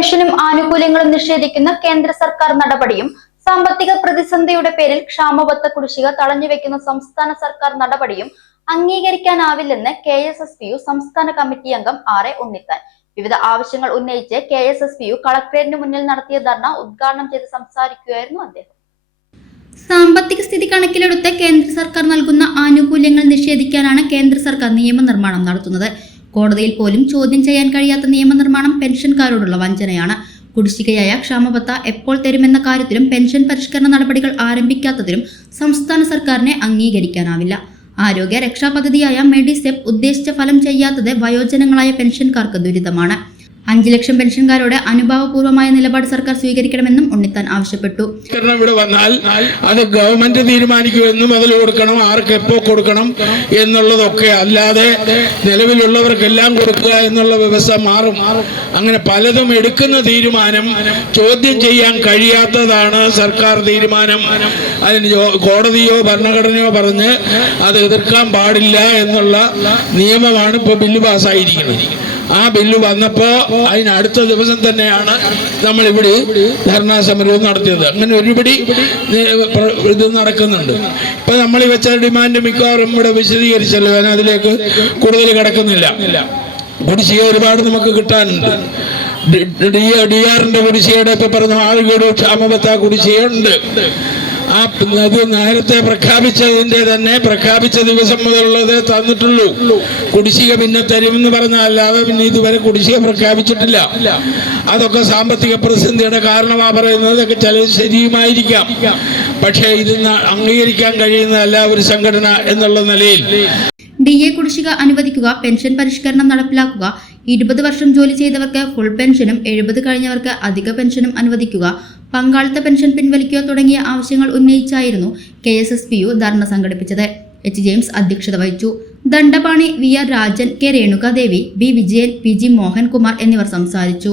പെൻഷനും ആനുകൂല്യങ്ങളും നിഷേധിക്കുന്ന കേന്ദ്ര സർക്കാർ നടപടിയും സാമ്പത്തിക പ്രതിസന്ധിയുടെ പേരിൽ ക്ഷാമബത്ത കുടിശ്ശിക തടഞ്ഞുവെക്കുന്ന സംസ്ഥാന സർക്കാർ നടപടിയും അംഗീകരിക്കാനാവില്ലെന്ന് K S S P U സംസ്ഥാന കമ്മിറ്റി അംഗം ആർ എ ഉണ്ണിത്താൻ. വിവിധ ആവശ്യങ്ങൾ ഉന്നയിച്ച് K S S P U കളക്ടറേറ്റിന് മുന്നിൽ നടത്തിയ ധർണ ഉദ്ഘാടനം ചെയ്ത് സംസാരിക്കുകയായിരുന്നു അദ്ദേഹം. സാമ്പത്തിക സ്ഥിതി കണക്കിലെടുത്ത് കേന്ദ്ര സർക്കാർ നൽകുന്ന ആനുകൂല്യങ്ങൾ നിഷേധിക്കാനാണ് കേന്ദ്ര സർക്കാർ നിയമനിർമ്മാണം നടത്തുന്നത്. കോടതിയിൽ പോലും ചോദ്യം ചെയ്യാൻ കഴിയാത്ത നിയമനിർമ്മാണം പെൻഷൻകാരോടുള്ള വഞ്ചനയാണ്. കുടിശ്ശികയായ ക്ഷാമബത്ത എപ്പോൾ തരുമെന്ന കാര്യത്തിലും പെൻഷൻ പരിഷ്കരണ നടപടികൾ ആരംഭിക്കാത്തതിലും സംസ്ഥാന സർക്കാരിനെ അംഗീകരിക്കാനാവില്ല. ആരോഗ്യ രക്ഷാ പദ്ധതിയായ മെഡിസെപ്പ് ഉദ്ദേശിച്ച ഫലം ചെയ്യാത്തത് വയോജനങ്ങളായ പെൻഷൻകാർക്ക് ദുരിതമാണ്. അഞ്ചു ലക്ഷം പെൻഷൻകാരോട് അനുഭാവപൂർവമായ നിലപാട് സർക്കാർ സ്വീകരിക്കണമെന്നും ഉണ്ണിത്താൻ ആവശ്യപ്പെട്ടു. ഇവിടെ വന്നാൽ അത് ഗവൺമെന്റ് തീരുമാനിക്കുമെന്ന് മുതൽ കൊടുക്കണം ആർക്ക് എപ്പോ കൊടുക്കണം എന്നുള്ളതൊക്കെ അല്ലാതെ നിലവിലുള്ളവർക്കെല്ലാം കൊടുക്കുക എന്നുള്ള വ്യവസ്ഥ മാറും. അങ്ങനെ പലതും എടുക്കുന്ന തീരുമാനം ചോദ്യം ചെയ്യാൻ കഴിയാത്തതാണ് സർക്കാർ തീരുമാനം. അതിന് കോടതിയോ ഭരണഘടനയോ പറഞ്ഞ് അത് എതിർക്കാൻ പാടില്ല എന്നുള്ള നിയമമാണ് ഇപ്പോൾ ബില്ല് പാസ്സായിരിക്കുന്നത്. ആ ബില്ല് വന്നപ്പോ അതിന് അടുത്ത ദിവസം തന്നെയാണ് നമ്മൾ ഇവിടെ ധർണാ സമരവും നടത്തിയത്. അങ്ങനെ ഒരുപടി ഇത് നടക്കുന്നുണ്ട്. ഇപ്പൊ നമ്മൾ വെച്ച ഡിമാൻഡ് മിക്കവാറും ഇവിടെ വിശദീകരിച്ചല്ലോ. ഞാൻ അതിലേക്ക് കൂടുതൽ കിടക്കുന്നില്ല. കുടിശ്ശിക ഒരുപാട് നമുക്ക് കിട്ടാനുണ്ട്. ഡി ആറിന്റെ കുടിശ്ശികയുടെ ഇപ്പൊ പറഞ്ഞു ആറ് കോടി ക്ഷാമബത്ത കുടിശ്ശികയുണ്ട്. ആ അത് നേരത്തെ പ്രഖ്യാപിച്ചതിന്റെ തന്നെ പ്രഖ്യാപിച്ച ദിവസം മുതലുള്ളത് തന്നിട്ടുള്ളൂ. കുടിശ്ശിക പിന്നെ തരുമെന്ന് പറഞ്ഞല്ലാതെ പിന്നെ ഇതുവരെ കുടിശ്ശിക പ്രഖ്യാപിച്ചിട്ടില്ല. അതൊക്കെ സാമ്പത്തിക പ്രതിസന്ധിയുടെ കാരണമാ പറയുന്നത്. അതൊക്കെ ചിലത് ശരിയുമായിരിക്കാം. പക്ഷേ ഇത് അംഗീകരിക്കാൻ കഴിയുന്നതല്ല ഒരു സംഘടന എന്നുള്ള നിലയിൽ. ഡി എ കുടിശ്ശിക അനുവദിക്കുക പെൻഷൻ പരിഷ്കരണം നടപ്പിലാക്കുക ഇരുപത് വർഷം ജോലി ചെയ്തവർക്ക് ഫുൾ പെൻഷനും എഴുപത് കഴിഞ്ഞവർക്ക് അധിക പെൻഷനും അനുവദിക്കുക. പങ്കാളിത്ത പെൻഷൻ പിൻവലിക്കുക തുടങ്ങിയ ആവശ്യങ്ങൾ ഉന്നയിച്ചായിരുന്നു K S S P U dharna സംഘടിപ്പിച്ചത്. എച്ച് ജെയിംസ് അധ്യക്ഷത വഹിച്ചു. Dandapani V R Rajan K Renukadevi B Vijayan P G Mohankumar എന്നിവർ സംസാരിച്ചു.